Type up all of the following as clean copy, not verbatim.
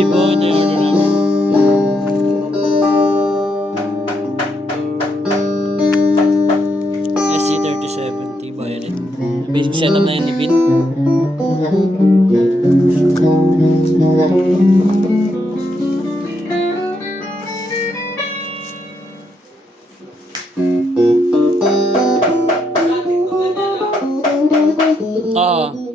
Ibon na yung order namin. SC3070 Violet. Basic setup na yun ni Bin. Oo.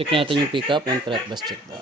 Check natin yung pickup and fret bus check daw.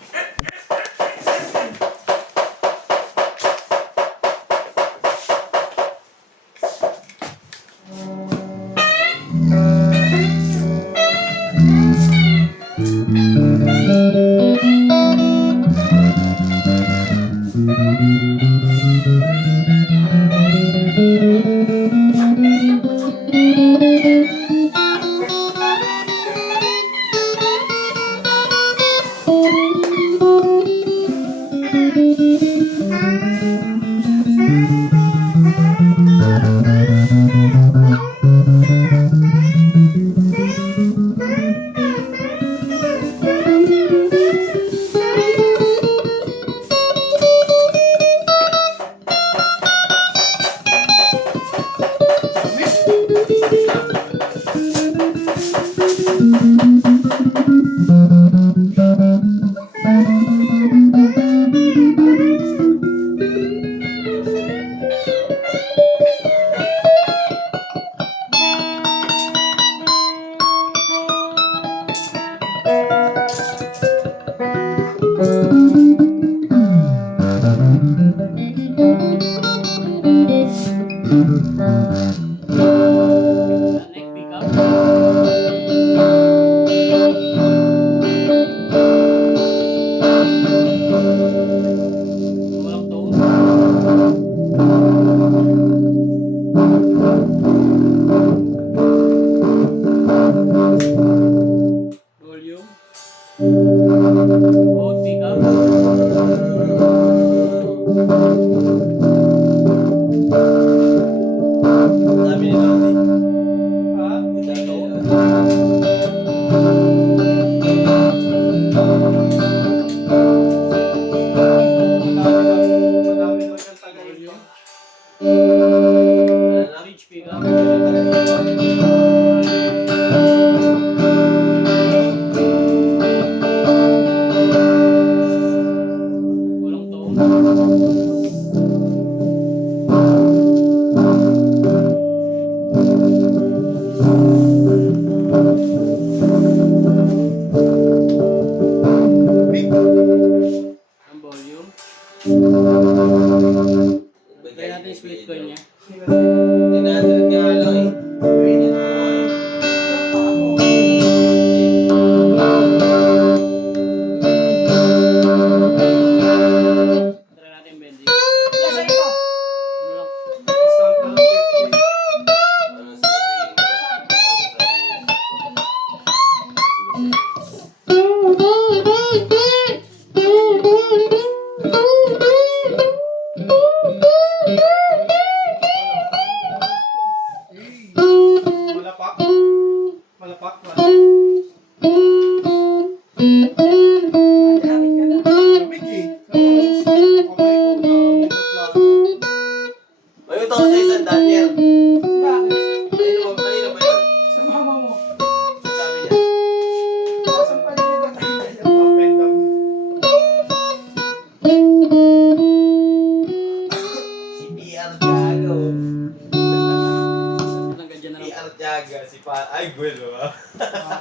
Ay, Guelo ah.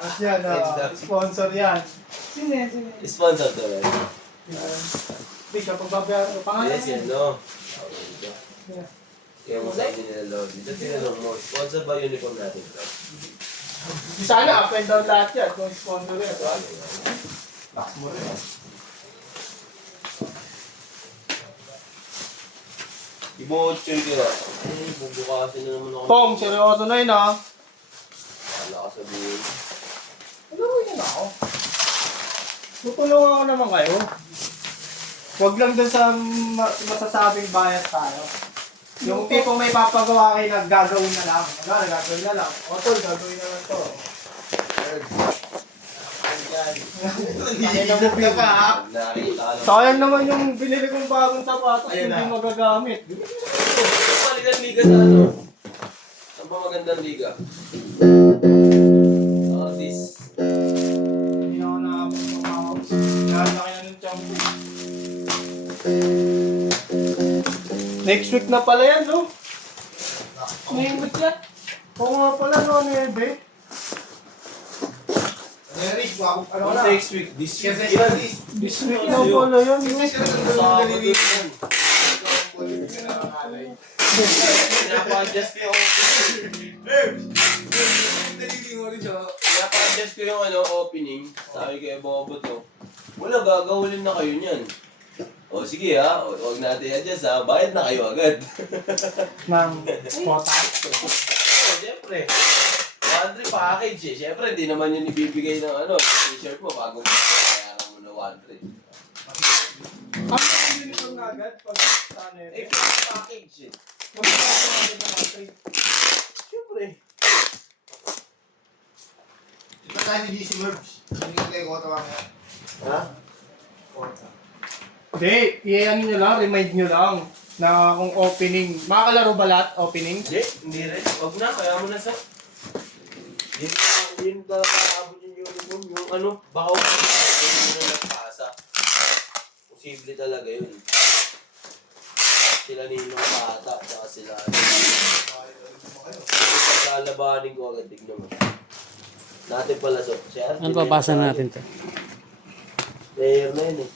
Kasi yan, sponsor yan. Sino? Sponsor to rin. Big, kapag babayaran ko, pangalan Yes, yan, no. Yeah. Kaya mo sa inyo nila Lodi. Ito tinanong mo, sponsor ba uniform natin ito? Sana up and down lahat yan. Kung sponsor yan. Tax mo rin. Ibotchoy ko na. Bubukasin na naman ako. Tom, seryoso na yun ah. Wala ka sabihin. Alam mo yun ako. Tutulungan ko naman kayo. Huwag lang dun sa masasabing bias tayo. Yung tipong may papagawa kayo na gagawin na lang. Gagawin na lang. O tol, gagawin na lang to. Nakinabog ka pa ha. Nakita ka lang. Sayang naman yung binili kong bagong sapatos, Ayun hindi na. magagamit. Saan magandang liga sa ano? Saan ba magandang liga? This. Hindi ako nakabot ng mouse. Lalaki na ng champo. Next week na pala yan, no? Mahimot yan. Oo nga pala, no, Nebe? Ano na? Next week, this week yan. This week na pala yan, no? Sabado yan. Pinapa-adjust ko yung pinapa-adjust ko yung opening. Sabi kay Bobo to. Wala, gagawin na kayo niyan. O sige ha, huwag natin adjust ha. Bayad na kayo agad. Ng kota. O, siyempre. 1-3 package eh. Siyempre, hindi naman yun ibibigay ng t-shirt mo bago kaya mo na 1-3. Ano yung uniform na agad pag sa Eh, Nebe? package eh. Magkakaroon na agad ng trade. Siyempre. Ito tayo ni DC Merbs. Hindi ko tayo kota mamaya. Ha? Hindi, i-ano nyo lang, remind nyo lang na kung opening. Makakalaro ba lahat opening? Hindi rin. Huwag na, kaya mo na sa... Yun talaga abot yung uniform. Yung bakaw ka na nagpasa. Posible talaga yun. Sila Ninong Bata, saka sila... Pagkalabanin ko agad, tignan mo. Natin pala so. Ano babasa natin to? Player na yun eh.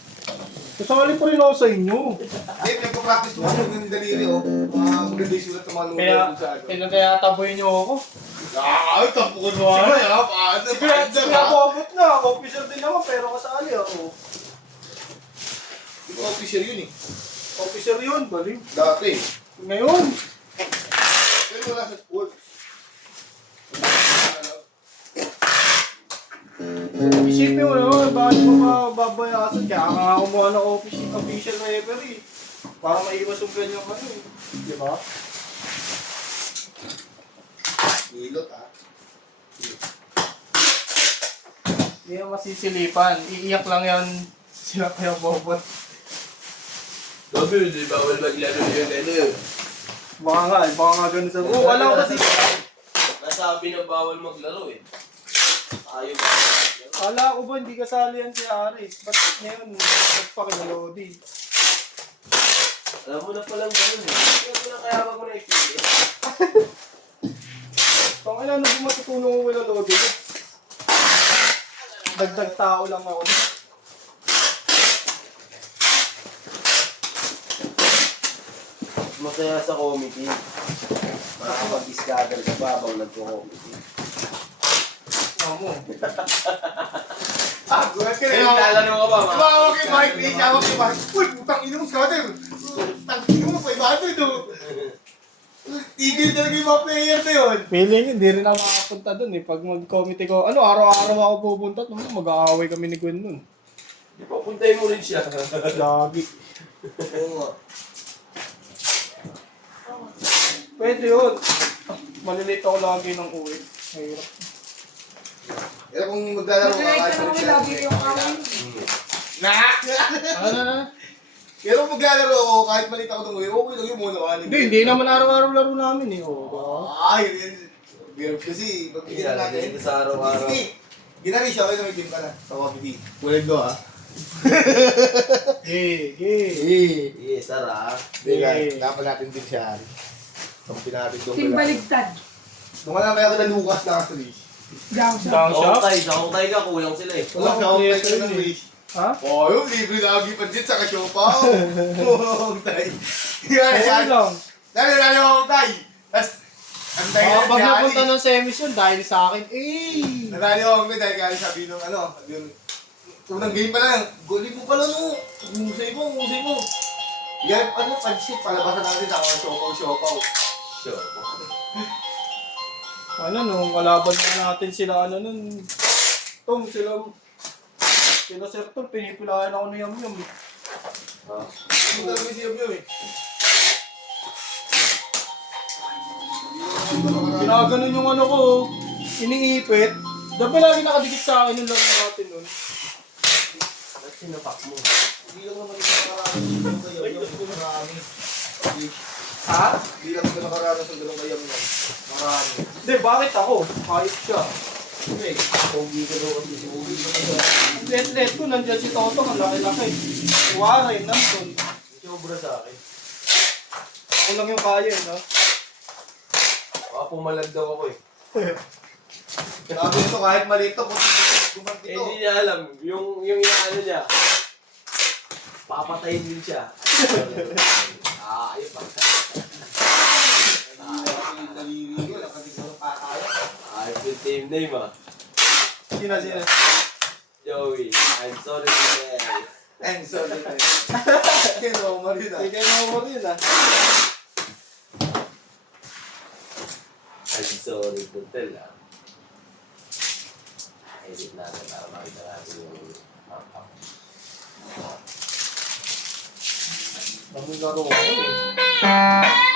Kasali pa rin ako sa inyo. Dave, nagpa-practice ko. Ano yung daliri oh. Maganda yung sulat ng mga numero Kaya, dun sa ano. pinagayataboy nyo ako. Ay, tampo ko naman. Sige, ha? Paano? Sige ako abot na. Officer din naman, pero kasali ako. Di ba official yun eh? Officer yun, bali. Dati. Ngayon, Pero wala sa school. isipin mo naman, bakit mo babayasan? Kaya nga kumuha ng official referee. Para maiwas yung ganyan ano eh. Di ba? Hilot ha? Hindi yung masisilipan. Iiyak lang yan sila kaya bobot. Sabi, di bawal maglaro yun Baka nga ganun sa... Oh, wala ko kasi... Nasabi na bawal maglaro eh. Ayaw ba? Kala ko ba hindi kasali yan si Aris? Ba't ngayon nagpakinalodi? Alam mo na palang ganun eh. Kaya wag mo na ipili. Kung ilan na di matutulong ko kila Lodi. Dagdag tao lang ako. Masaya sa committee. Makakapag-discover ka pa habang nagko-committee. Amo. Gulat ka Eh, rin. naglalaro ka ba? Tumawag kay Mike, eh. Tawag kay Mike. Uy, putang ino mo sa atin. Tangin mo, 500 oh. Tigil talaga yung mga player na yun. Feeling hindi rin ako makapunta dun eh. Pag mag-committee ko, araw-araw ako pupunta. Mag-aaway kami ni Gwen nun. Di ba, puntayin mo rin siya. Lagi. Oo nga. Pwede yun. Malilate ako lagi ng uwi. Mahirap. Pero kung maglalaro ka, kahit sa lagi yung Ano? Pero kung maglalaro ako, kahit malita ko ng uwi, okay lang yung muna. Hindi naman araw-araw laro namin eh. Oh. Ay, yun. Kasi, pag tignan natin. Dito sa araw-araw. Sige, ginari siya, kaya may team ka na. Sa committee. Kulag do ha. Hey. Yes, Sara. Hindi, dapat natin din siya. Kampi natin doon. Team baligtad. Doon ka na kaya kita Lucas na kasi. Down siya. Down shop? Sa Hongtay ka, kulang sila eh. Wala siya, okay ka ng race. Ha? Oh, yung libre lagi pa dyan sa kasyopa. Oh, tayo. Yan, Okay yan. lang. Nalala ako, tay. Tapos, ang tayo Baka na pag gali. napunta ng semis yun, dahil sa akin, eh! Nalala ako, dahil gali sabi nung ano, yung unang game pa lang, goalie mo pala no. Musay mo. Yan, ano, pansit, palabasan natin sa mga siopaw. Sure. Ano, nung kalaban na natin sila, ano nun, sila Sir Tom, pinipilayan ako ng yam-yam. Ano talaga yung siyam yun eh? Ginaganon yung ano ko, iniipit. Dapat lagi nakadikit sa akin yung laro natin nun. Ba't sinapak mo? Hindi lang naman ito nakaranas ng ganong kayam yun. Marami. Ha? Hindi lang ito nakaranas ng ganong kayam yun. Marami. Hindi, bakit ako? Kahit siya. Hindi, pogi ka daw kasi. Pogi ka daw. Ang let ko, nandyan si Toto, ang laki-laki. Warren, nandun. Sobra sa akin. Ako lang yung kaya, no? Baka pumalag daw ako eh. Sabi nito kahit maliit to, gumanti Eh, to. hindi niya alam. Yung ano niya. Papatayin din siya. Ayun pa. Naliligo, nakating ko ng pataya. Ayun yung team name ah. Sina. Joey, I'm sorry to say. And so, kaya normal yun ah. Sige, mo rin, ah. I'm sorry to tell ah. Edit natin para makita natin yung map-up. Namin laro ko, eh.